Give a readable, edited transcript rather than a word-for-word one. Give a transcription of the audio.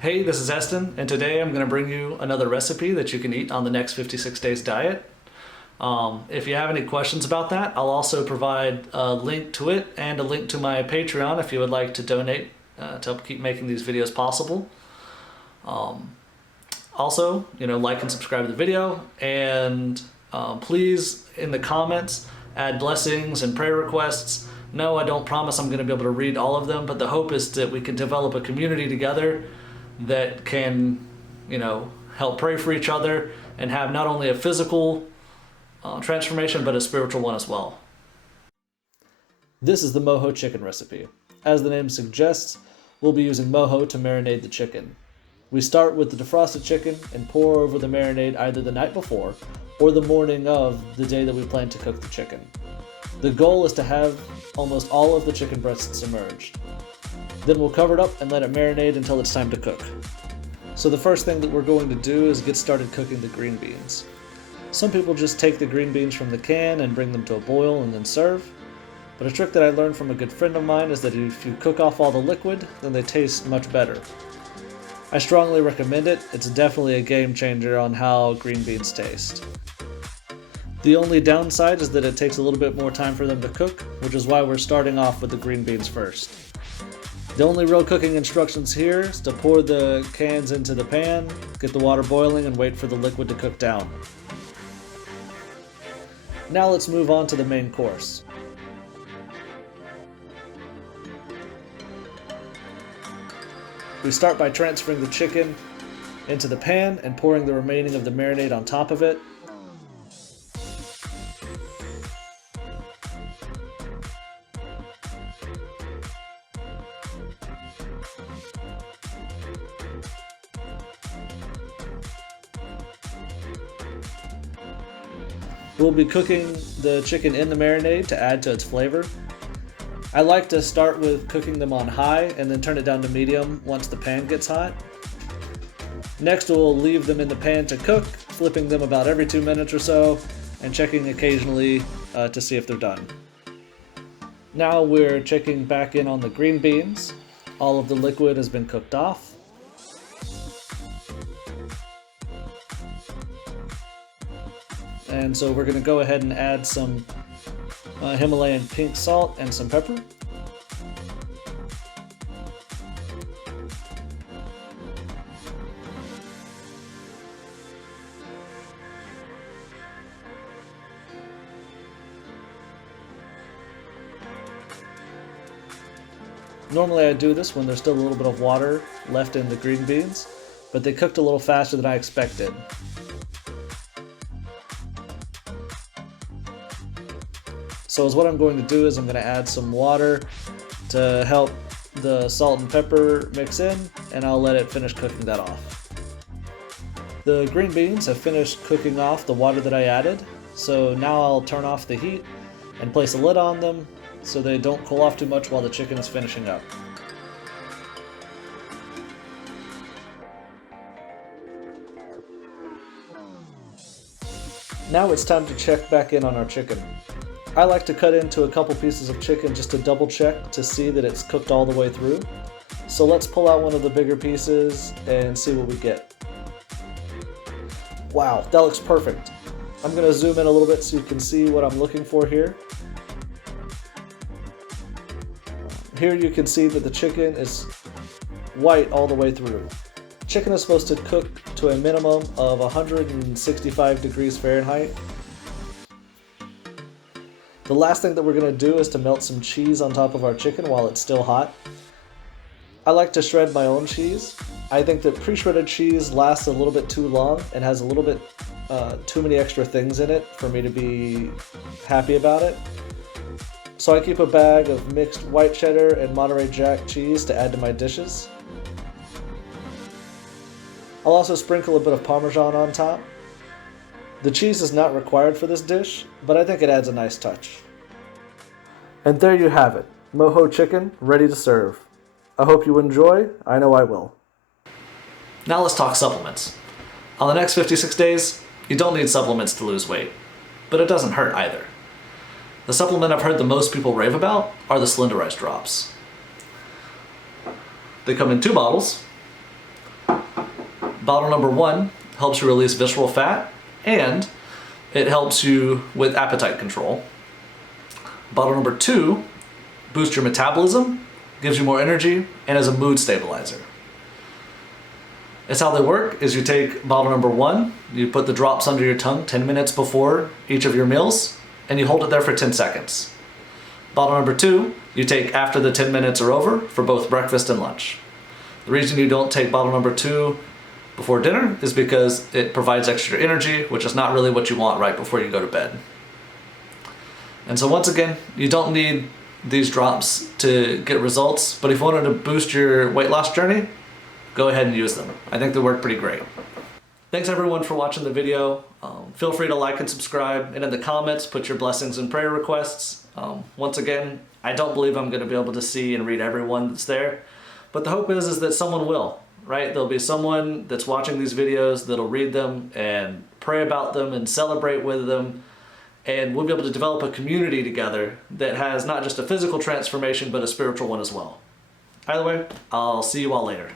Hey, this is Eston, and today I'm going to bring you another recipe that you can eat on the next 56 days diet. If you have any questions about that, I'll also provide a link to it and a link to my Patreon if you would like to donate to help keep making these videos possible. Also, like and subscribe to the video, and please, in the comments, add blessings and prayer requests. No, I don't promise I'm going to be able to read all of them, but the hope is that we can develop a community together that can, help pray for each other and have not only a physical transformation, but a spiritual one as well. This is the Mojo Chicken recipe. As the name suggests, we'll be using mojo to marinate the chicken. We start with the defrosted chicken and pour over the marinade either the night before or the morning of the day that we plan to cook the chicken. The goal is to have almost all of the chicken breasts submerged. Then we'll cover it up and let it marinate until it's time to cook. So the first thing that we're going to do is get started cooking the green beans. Some people just take the green beans from the can and bring them to a boil and then serve. But a trick that I learned from a good friend of mine is that if you cook off all the liquid, then they taste much better. I strongly recommend it. It's definitely a game changer on how green beans taste. The only downside is that it takes a little bit more time for them to cook, which is why we're starting off with the green beans first. The only real cooking instructions here is to pour the cans into the pan, get the water boiling, and wait for the liquid to cook down. Now let's move on to the main course. We start by transferring the chicken into the pan and pouring the remaining of the marinade on top of it. We'll be cooking the chicken in the marinade to add to its flavor. I like to start with cooking them on high and then turn it down to medium once the pan gets hot. Next, we'll leave them in the pan to cook, flipping them about every 2 minutes or so and checking occasionally to see if they're done. Now we're checking back in on the green beans. All of the liquid has been cooked off. And so we're going to go ahead and add some Himalayan pink salt and some pepper. Normally I do this when there's still a little bit of water left in the green beans, but they cooked a little faster than I expected. So what I'm going to do is I'm going to add some water to help the salt and pepper mix in, and I'll let it finish cooking that off. The green beans have finished cooking off the water that I added, so now I'll turn off the heat and place a lid on them so they don't cool off too much while the chicken is finishing up. Now it's time to check back in on our chicken. I like to cut into a couple pieces of chicken just to double check to see that it's cooked all the way through. So let's pull out one of the bigger pieces and see what we get. Wow, that looks perfect. I'm going to zoom in a little bit so you can see what I'm looking for here. Here you can see that the chicken is white all the way through. Chicken is supposed to cook to a minimum of 165 degrees Fahrenheit. The last thing that we're going to do is to melt some cheese on top of our chicken while it's still hot. I like to shred my own cheese. I think that pre-shredded cheese lasts a little bit too long and has a little bit too many extra things in it for me to be happy about it. So I keep a bag of mixed white cheddar and Monterey Jack cheese to add to my dishes. I'll also sprinkle a bit of Parmesan on top. The cheese is not required for this dish, but I think it adds a nice touch. And there you have it, Mojo Chicken ready to serve. I hope you enjoy, I know I will. Now let's talk supplements. On the next 56 days, you don't need supplements to lose weight, but it doesn't hurt either. The supplement I've heard the most people rave about are the Slenderiiz drops. They come in 2 bottles. Bottle number 1 helps you release visceral fat, and it helps you with appetite control. Bottle number 2 boosts your metabolism, gives you more energy, and is a mood stabilizer. It's how they work is you take bottle number 1, you put the drops under your tongue 10 minutes before each of your meals, and you hold it there for 10 seconds. Bottle number 2, you take after the 10 minutes are over for both breakfast and lunch. The reason you don't take bottle number 2 before dinner is because it provides extra energy, which is not really what you want right before you go to bed. And so once again, you don't need these drops to get results, but if you wanted to boost your weight loss journey, go ahead and use them. I think they work pretty great. Thanks everyone for watching the video. Feel free to like and subscribe, and in the comments, put your blessings and prayer requests. Once again, I don't believe I'm going to be able to see and read everyone that's there, but the hope is that someone will, right? There'll be someone that's watching these videos that'll read them and pray about them and celebrate with them, and we'll be able to develop a community together that has not just a physical transformation, but a spiritual one as well. Either way, I'll see you all later.